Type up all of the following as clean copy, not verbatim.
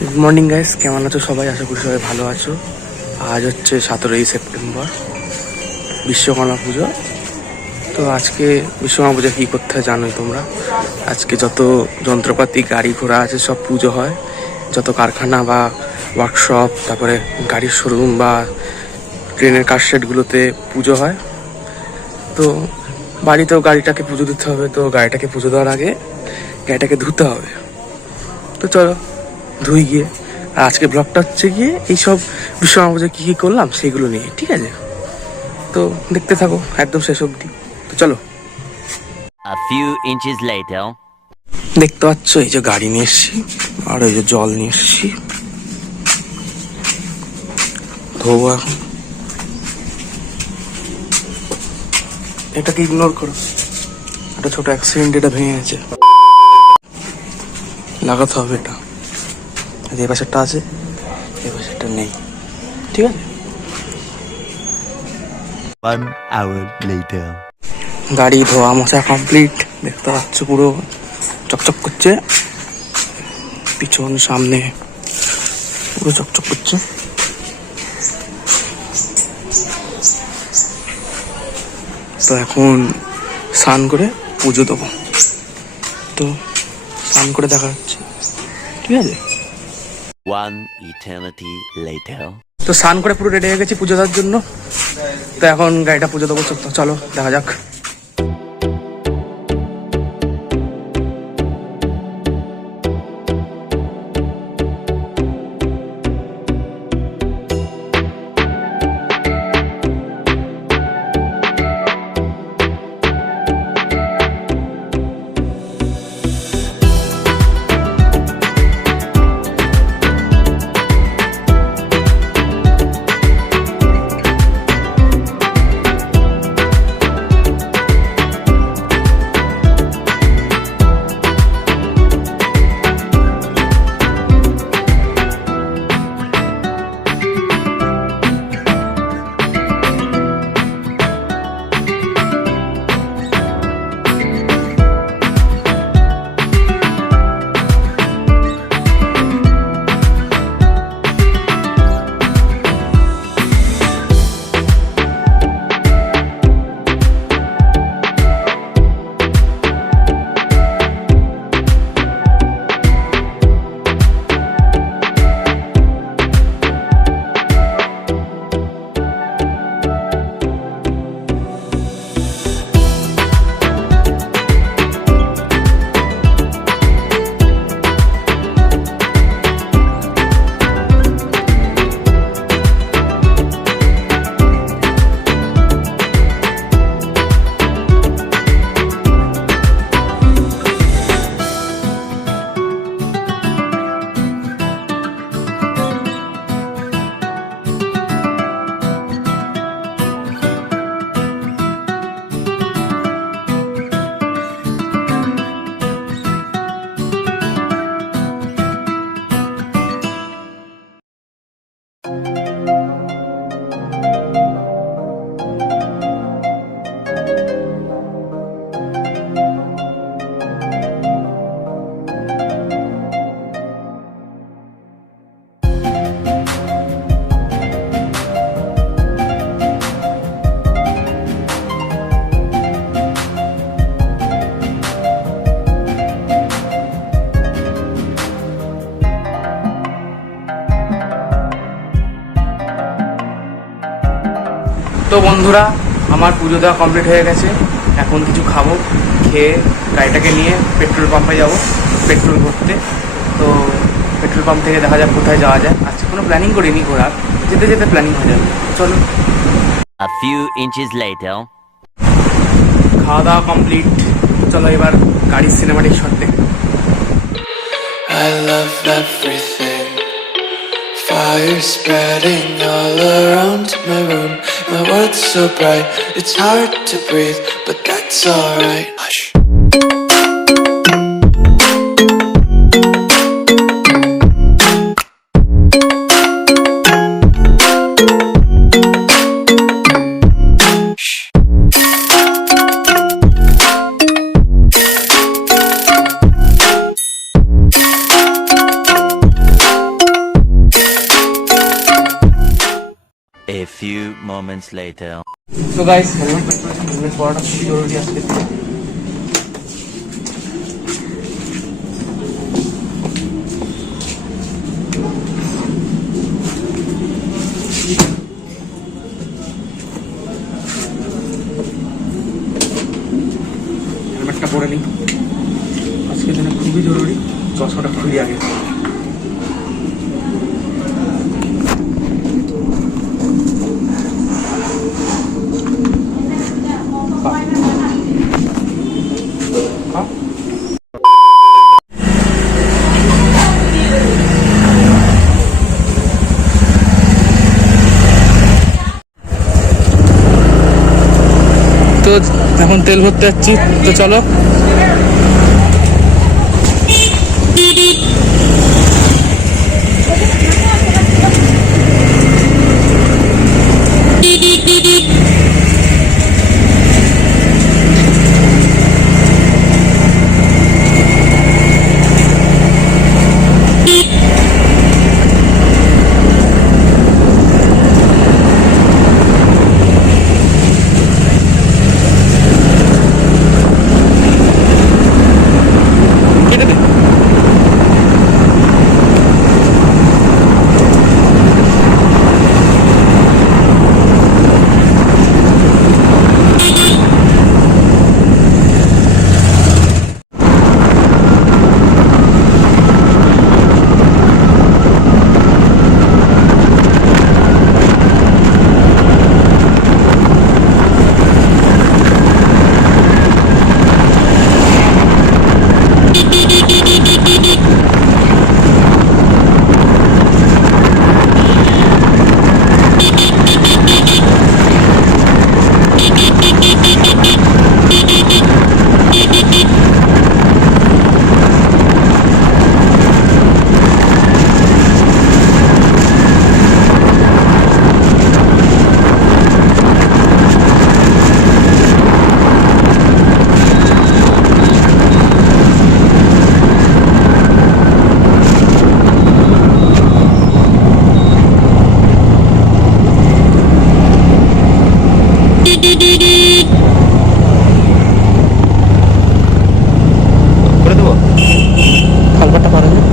Good morning guys, কেমন আছো সবাই? আশা করি সবাই ভালো আছো। আজ হচ্ছে 17ই সেপ্টেম্বর, বিশ্বকর্মা পুজো। তো আজকে বিশ্বকর্মা পুজো কী করতে হয় জানোই তোমরা। আজকে যত যন্ত্রপাতি গাড়ি ঘোড়া আছে সব পুজো হয়, যত কারখানা বা ওয়ার্কশপ, তারপরে গাড়ির শোরুম বা ট্রেনের কার শেডগুলোতে পুজো হয়। তো বাড়িতেও গাড়িটাকে পুজো দিতে হবে, তো গাড়িটাকে পুজো দেওয়ার আগে গাড়িটাকে ধুতে হবে। তো চলো ধুই গিয়ে। আর আজকে ব্লগটা হচ্ছে গিয়ে এইসব বিশ্বকর্মা পুজো কী কী করলাম সেগুলো নিয়ে, ঠিক আছে? তো দেখতে থাকো একদম শেষ অবধি। তো চলো। A few inches later. দেখতে পাচ্ছ এই যে গাড়ি নিয়ে এসছি, আর এই যে জল নিয়ে এসছি, ধোবো এখন। এটাকে ইগনোর করো, একটা ছোট অ্যাক্সিডেন্ট, এটা ভেঙে গেছে, লাগাতে হবে এটা। এই পাশেরটা আছে, এই পাশেরটা নেই, ঠিক আছে? 1 hour later. গাড়ি ধোয়া মোছা কমপ্লিট, দেখতে পাচ্ছ পুরো চকচক করছে, পিছন সামনে পুরো চকচক করছে। তো এখন স্নান করে পুজো দেবো, তো স্নান করে দেখা হচ্ছে, ঠিক আছে? 1 eternity later. তো স্নান করে পুরো রেডি হয়ে গেছি পুজো দেওয়ার জন্য। তো এখন গাড়িটা পুজো দেবো, চলো দেখা যাক। তো বন্ধুরা, আমার পুজো দেওয়া কমপ্লিট হয়ে গেছে। এখন কিছু খাবো, খেয়ে গাড়িটাকে নিয়ে পেট্রোল পাম্পে যাব পেট্রোল ভরতে। তো পেট্রোল পাম্প থেকে দেখা যাক কোথায় যাওয়া যায়। আজকে কোনো প্ল্যানিং করিনি ঘোরার, যেতে যেতে প্ল্যানিং হয়ে যাবে। চলো। A few inches later. খাওয়া দাওয়া কমপ্লিট, চলো এবার গাড়ির সিনেমাটিক শট দেখি। I love everything. Fire spreading all around my room. My world's so bright, it's hard to breathe, but that's alright. Hush. moments later. তো গাইস হেলমেট পড়াটা খুবই জরুরি আজকে। হেলমেটটা পরে নিই, আজকের দিনে খুবই জরুরি। চশমাটা খুলি আগে। তো এখন তেল ভরতে যাচ্ছি, তো চলো। খালপাটটা পারা যায়।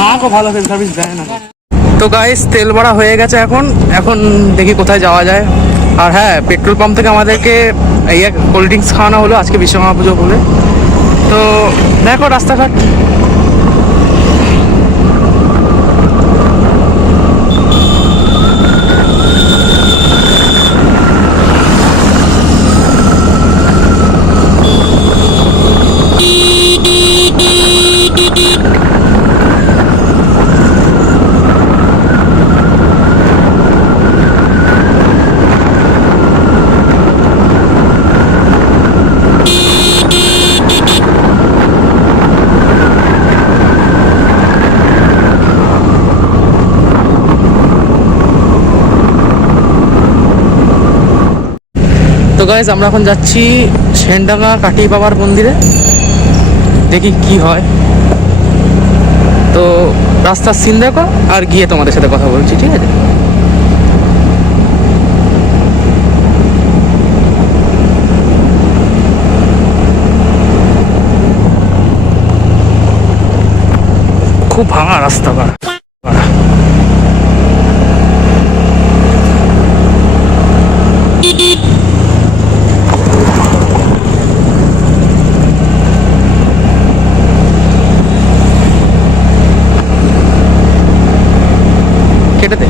না গো, ভালো ফেল সার্ভিস দেয় না। তো গাইস তেল ভরা হয়ে গেছে, এখন এখন দেখি কোথায় যাওয়া যায়। আর হ্যাঁ, পেট্রোল পাম্প থেকে আমাদেরকে এই কোল্ড ড্রিঙ্কস খাওয়ানো হলো আজকে বিশ্বকর্মা পুজো বলে। তো দেখো রাস্তাঘাট গাইস আমরা এখন যাচ্ছি সেনডাঙ্গা কাটি বাবার মন্দিরে, দেখি কি হয়। তো রাস্তার সিন দেখো আর গিয়ে তোমাদের সাথে কথা বলছি, ঠিক আছে? খুব ভাঙা রাস্তা বা কেটে দে।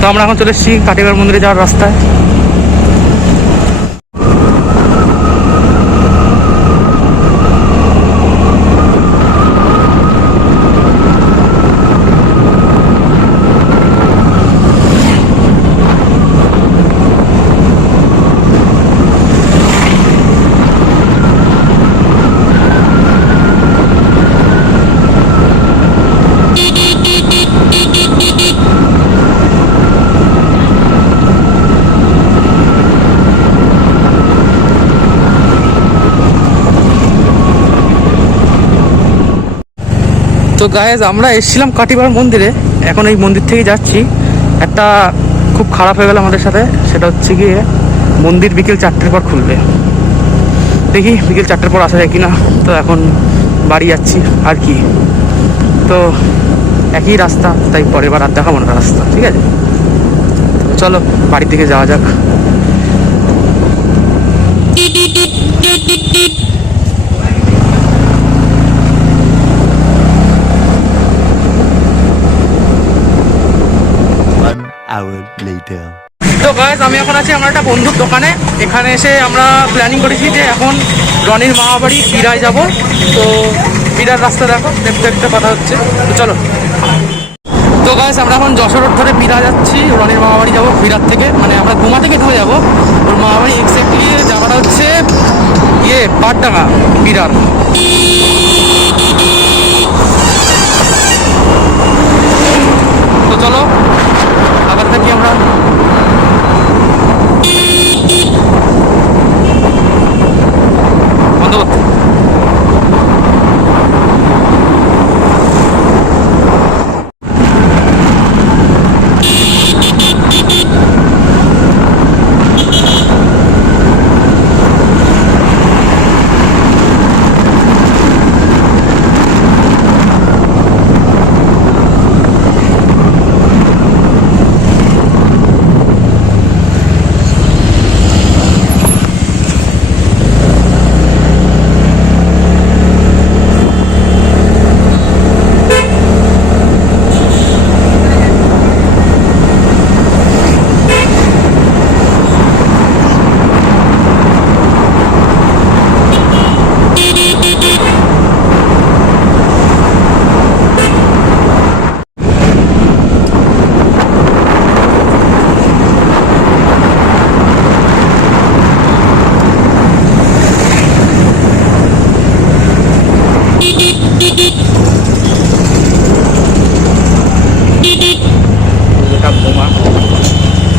তো আমরা এখন চলে এসেছি কাটিবার মন্দিরে যাওয়ার রাস্তায়। তো গায়েস আমরা এসেছিলাম কাটিবার মন্দিরে, এখন এই মন্দির থেকে যাচ্ছি। একটা খুব খারাপ হয়ে গেল আমাদের সাথে, সেটা হচ্ছে গিয়ে মন্দির বিকেল 4টের পর খুলবে। দেখি বিকেল 4টের পর আসা যায় কিনা। তো এখন বাড়ি যাচ্ছি আর কি। তো একই রাস্তা, তাই পরের বার আর দেখাবো না রাস্তা, ঠিক আছে? তো চলো বাড়ির দিকে যাওয়া যাক। Hour later. তো গাইস আমি এখন আছি আমার একটা বন্ধুর দোকানে। এখানে এসে আমরা প্ল্যানিং করেছি যে এখন রনির মামাবাড়ি বিরায় যাব। তো বিরার রাস্তা দেখো, দেখতে দেখতে কথা হচ্ছে। তো চলো। তো গাইস আমরা এখন যশোর রোড ধরে বিরা যাচ্ছি, রনির মামাবাড়ি যাবো বিরার থেকে, মানে আমরা গুমা থেকে ধরে যাবো ওর মামাবাড়ি। এক্স্যাক্টলি যাওয়াটা হচ্ছে পাটডাঙ্গা বিরার। তো চলো আবার থাকি আমরা। বন্ধ করতে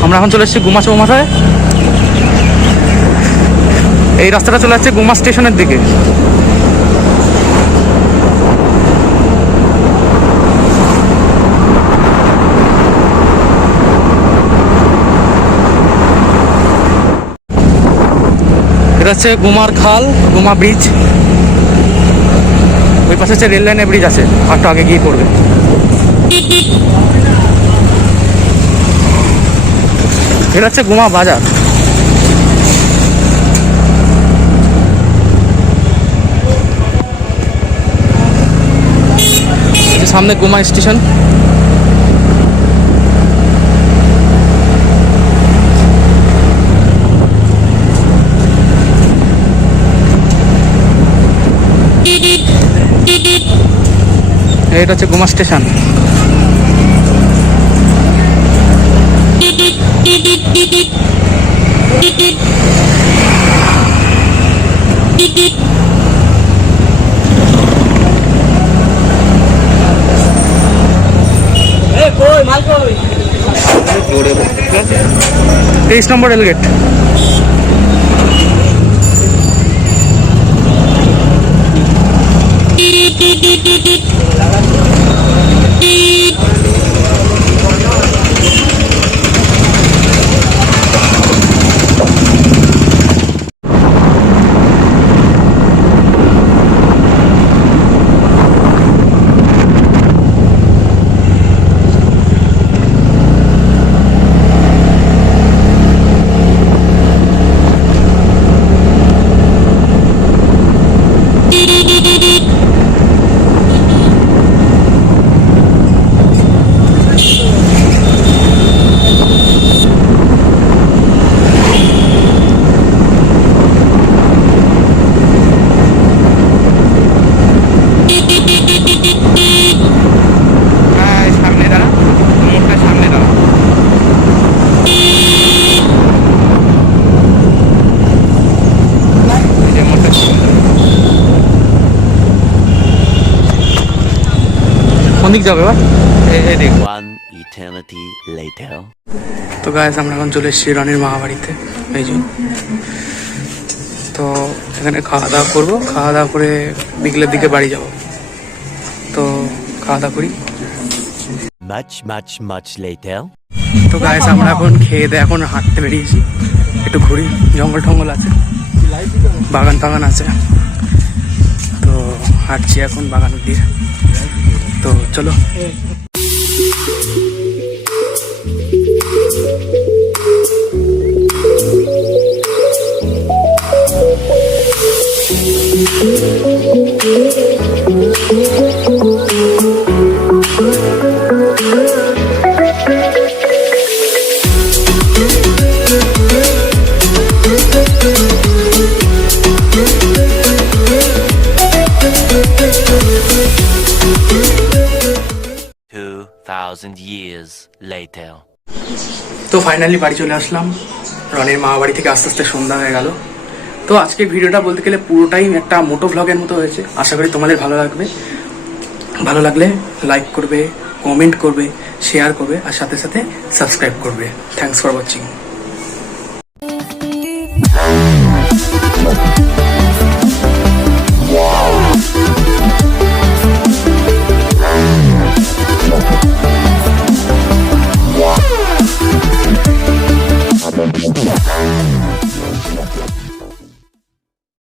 আমরা এখন চলে এসেছি গুমা চৌমাথায়। এই রাস্তাটা চলে যাচ্ছে গুমা স্টেশনের দিকে। এটা হচ্ছে গুমার খাল, গুমা ব্রিজ। ওই পাশে হচ্ছে রেল লাইনের ব্রিজ আছে, একটু আগে গিয়ে পড়বে। এটা হচ্ছে গুমা বাজার। সামনে গুমা স্টেশন। এটা হচ্ছে গুমা স্টেশন। তেইশ নম্বর রেলগেট। কোন দিক যাবে এবার? One eternity later. তো গাইস আমরা এখন চলে এসেছি রানীর মামাবাড়িতে। এই যে তো এখানে খাওয়া দাওয়া করবো, খাওয়া দাওয়া করে বিকেলের দিকে বাড়ি যাব। তো খাওয়া দাওয়া করি। Much later. তো গাইস আমরা এখন খেয়ে দিয়ে এখন হাঁটতে বেরিয়েছি, একটু ঘুরি। জঙ্গল টঙ্গল আছে, বাগান টাগান আছে, তো হাঁটছি এখন বাগান দিয়ে। তো চলো। Years later. তো ফাইনালি বাড়ি চলে আসলাম। রনির মা বাড়ি থেকে আস্তে আস্তে সন্ধ্যা হয়ে গেল। তো আজকে ভিডিওটা বলতে গেলে পুরোটাই একটা মোটো ভ্লগের মতো হয়েছে। আশা করি তোমাদের ভালো লাগবে। ভালো লাগলে লাইক করবে, কমেন্ট করবে, শেয়ার করবে, আর সাথে সাথে সাবস্ক্রাইব করবে। Thanks for watching. Wow.